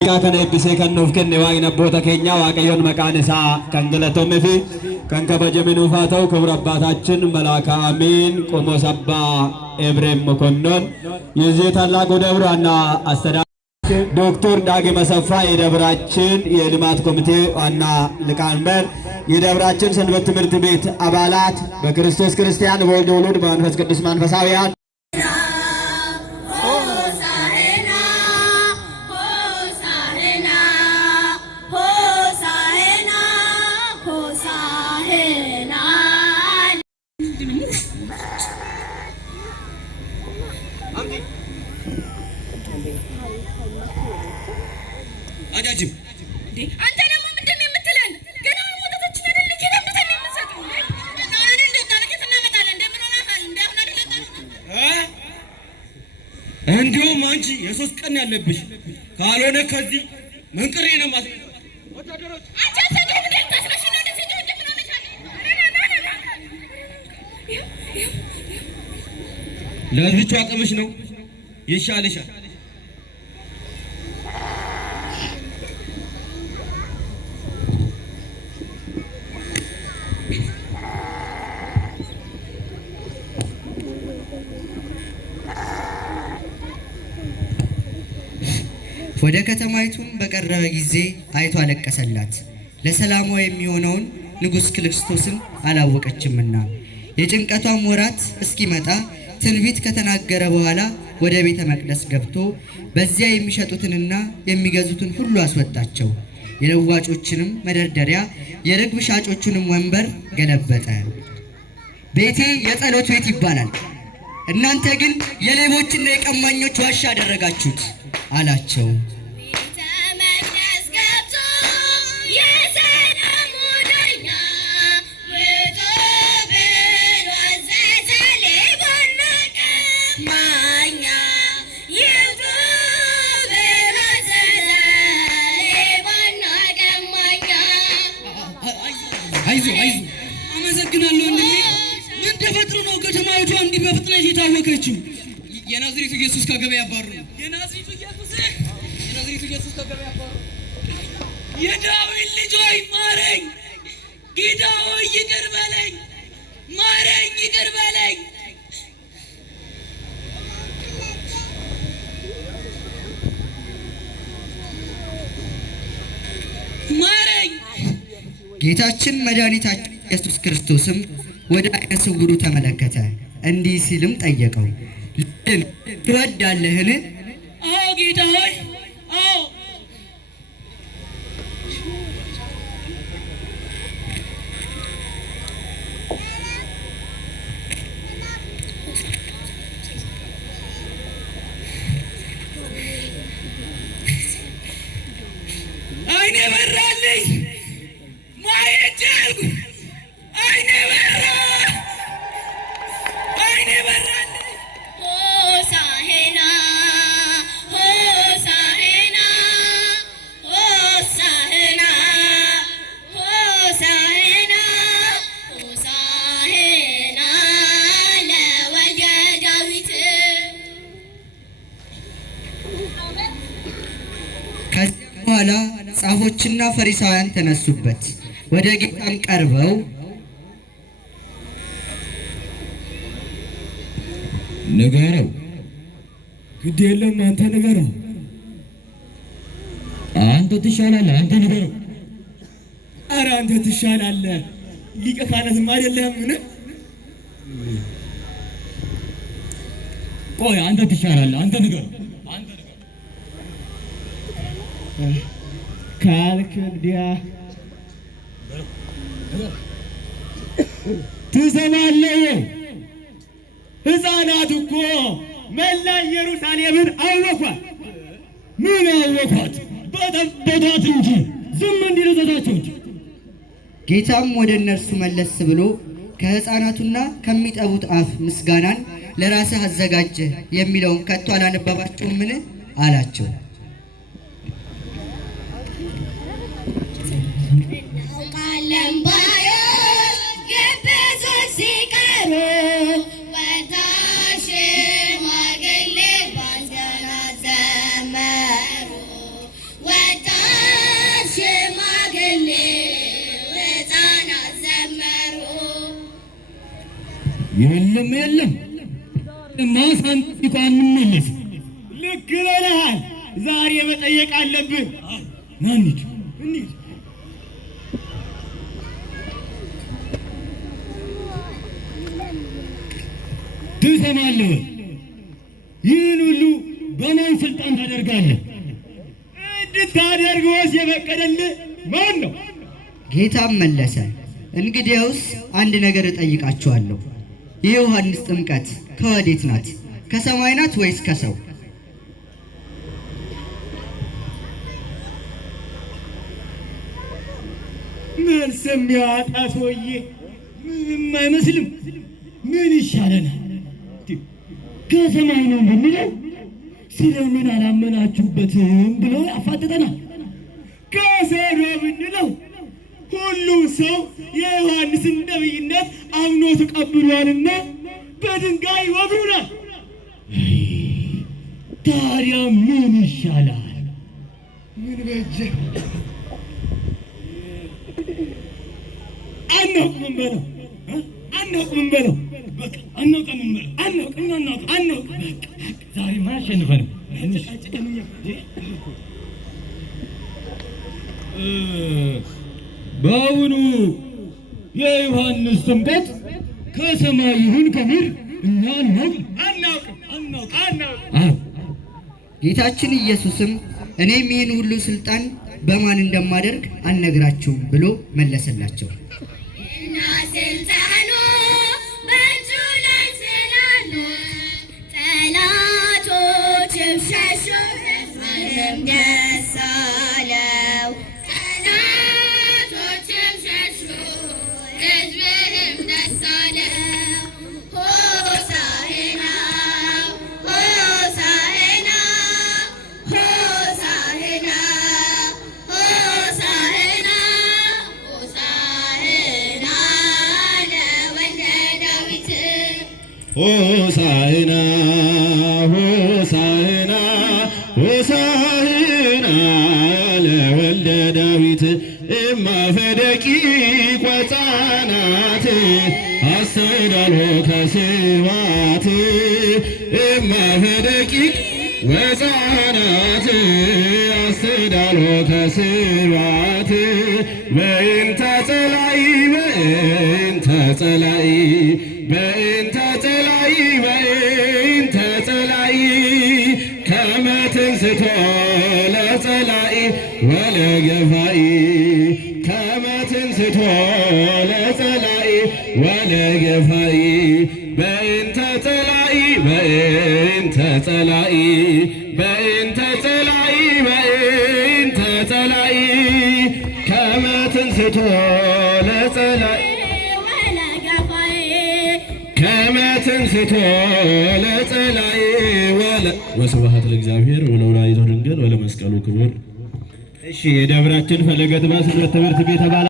kana eebbisee kan nuuf kenne waaqni abboota keenya waaqayyoon maqaan isaa kan galatamee fi kan kabajame nuuf haa ta'u ክቡር አባታችን መልአከ አሚን ቆሞስ አባ ኤፍሬም መኮንን የዚህ ታላቁ ደብር ዋና አስተዳዳሪ ዶክተር ዳግም አሰፋ የደብራችን የልማት ኮሚቴ ዋና ሊቀመንበር የደብራችን ሰንበት ትምህርት ቤት አባላት በክርስቶስ ክርስቲያን በወልድ ውሉድ በመንፈስ ቅዱስ መንፈሳውያን አጃጅም አንተ ደግሞ ምንድነው የምትለን? ገና ወተታችን አይደል ከደምተን የምንሰጠው አሁን እንደታነ ከተናመጣለን እንደምን ሆነሃል? እንደምን አይደለም እንዲሁም አንቺ የሶስት ቀን ያለብሽ ካልሆነ ከዚህ መንቅሬ ነው ማለት ወታደሮች አንቺ አሰገኝ ምን ታስበሽ ነው እንደዚህ እንደምን ሆነሻል? ለልጅቷ አቅምሽ ነው ይሻልሻል። ወደ ከተማይቱም በቀረበ ጊዜ አይቶ አለቀሰላት። ለሰላሟ የሚሆነውን ንጉሥ ክርስቶስን አላወቀችምና የጭንቀቷም ወራት እስኪመጣ ትንቢት ከተናገረ በኋላ ወደ ቤተ መቅደስ ገብቶ በዚያ የሚሸጡትንና የሚገዙትን ሁሉ አስወጣቸው። የለዋጮችንም መደርደሪያ የርግብ ሻጮቹንም ወንበር ገለበጠ። ቤቴ የጸሎት ቤት ይባላል፣ እናንተ ግን የሌቦችና የቀማኞች ዋሻ አደረጋችሁት አላቸው። አይዞ አመሰግናለሁ ወንድሜ። ምን ተፈጥሮ ነው ከተማይቷ እንዲህ በፍጥነት የታወቀችው? የናዝሬቱ ኢየሱስ ከገበያ ያባረሩ። የናዝሬቱ ኢየሱስ ከገበያ ያባረሩ። የዳዊት ልጅ ሆይ ማረኝ፣ ጌታ ሆይ ይቅር በለኝ፣ ማረኝ፣ ይቅር በለኝ። ማረኝ። ጌታችን መድኃኒታችን ኢየሱስ ክርስቶስም ወደ ዓይነ ስውሩ ተመለከተ፣ እንዲህ ሲልም ጠየቀው፣ ትወዳለህን? አዎ ጌታ ሆይ፣ አዎ። አይኔ በራልኝ፣ ማየት ቻልኩ። አይኔ በራ፣ አይኔ በራልኝ። ሆሳዕና ሆሳዕና ሆሳዕና ሆሳዕና ሆሳዕና ለወልደ ዳዊት። ከዚህ በኋላ ጻፎችና ፈሪሳውያን ተነሱበት። ወደ ጌታም ቀርበው ንገረው። ግድ የለም አንተ ንገረው። አንተ ትሻላለህ፣ አንተ ንገረው። ኧረ አንተ ትሻላለህ፣ ሊቀ ካህናትም አይደለህምን? ቆይ አንተ ትሻላለህ፣ አንተ ንገረው። ካልክ እንዲያ ትሰማለህ? ሕፃናት እኮ መላ ኢየሩሳሌምን አወኳት። ምን አወኳት? በጠበቷት እንጂ ዝም እንዲሉ ዘዛቸው እንጂ። ጌታም ወደ እነርሱ መለስ ብሎ ከሕፃናቱና ከሚጠቡት አፍ ምስጋናን ለራስህ አዘጋጀህ የሚለውን ከቶ አላነበባችሁምን? አላቸው። ወታሽ ማገሌ ባንገና ዘመሩ የለም የለም ማሳንቲታ እንመለስ። ልክ በለሃል። ዛሬ መጠየቅ አለብህ። ናንት እንዴ ትሰማለህ? ይህን ሁሉ በማን ስልጣን ታደርጋለህ? እንድታደርገውስ የፈቀደልህ ማን ነው? ጌታም መለሰ፣ እንግዲያውስ አንድ ነገር እጠይቃችኋለሁ። የዮሐንስ ጥምቀት ከወዴት ናት? ከሰማይ ናት ወይስ ከሰው? መልስ የሚያጣ ሰውዬ ምንም አይመስልም። ምን ይሻለናል? ከሰማይ ነው የምንለው ስለምን አላመናችሁበትም ብሎ ያፋጥጠናል። ከሰው ነው የምንለው ሁሉም ሰው የዮሐንስን ነቢይነት አምኖ ተቀብሏልና በድንጋይ ይወግሩናል። ታዲያ ምን ይሻላል? ምን በጀ? አናውቅም በለው፣ አናውቅም በለው፣ በቃ አናውቅም በለው፣ አናውቅም። ዛሬ ማሸንፈንም በአሁኑ የዮሐንስ ጥምቀት ከሰማይ ይሁን ከምድር እኛ አናውቅም። ጌታችን ኢየሱስም እኔም ይህን ሁሉ ስልጣን በማን እንደማደርግ አልነግራችሁም ብሎ መለሰላቸው። እና ስልጣኑ በእጁ ላይ ስላሉ ጠላቶችም ሸሹ፣ ሕዝብህም ደስ አለው። ጠላቶችም ሸሹ፣ ሕዝብህም ደስ አለው። ሆሳዕና ሆሳዕና ሆሳዕና ሆሳዕና ሆሳዕና ለወልደ ዳዊት ሆሳዕና ሆሳዕና ሆሳዕና ለወልደ ዳዊት እማፈደቂቅ ወፃናት አስተዳልሆ ከስዋት እማፈደቂቅ ወፃናት አስተዳልሆ ከስዋት በእንተ ጸላኢ በእንተ ጸላኢ በእንተ ጸላኢ በእንተ ጸላኢ ከመ ትንሥቶ ለጸላኢ ወለገፋኢ ከመ ትንሥቶ ለጸላኢ ወለገፋኢ በእንተ ጸላኢ በእንተ ጸላኢ በእንተ ጸላኢ በእንተ ጸላኢ ከመ ትንሥቶ ለጸላኢ ከመ ትንሥቶ ለጸላኢ ወስብሐት ለእግዚአብሔር ወለወላዲቱ ድንግል ወለመስቀሉ ክቡር። እሺ የደብራችን ፈለገ ጥበብ ትምህርት ቤት አባላት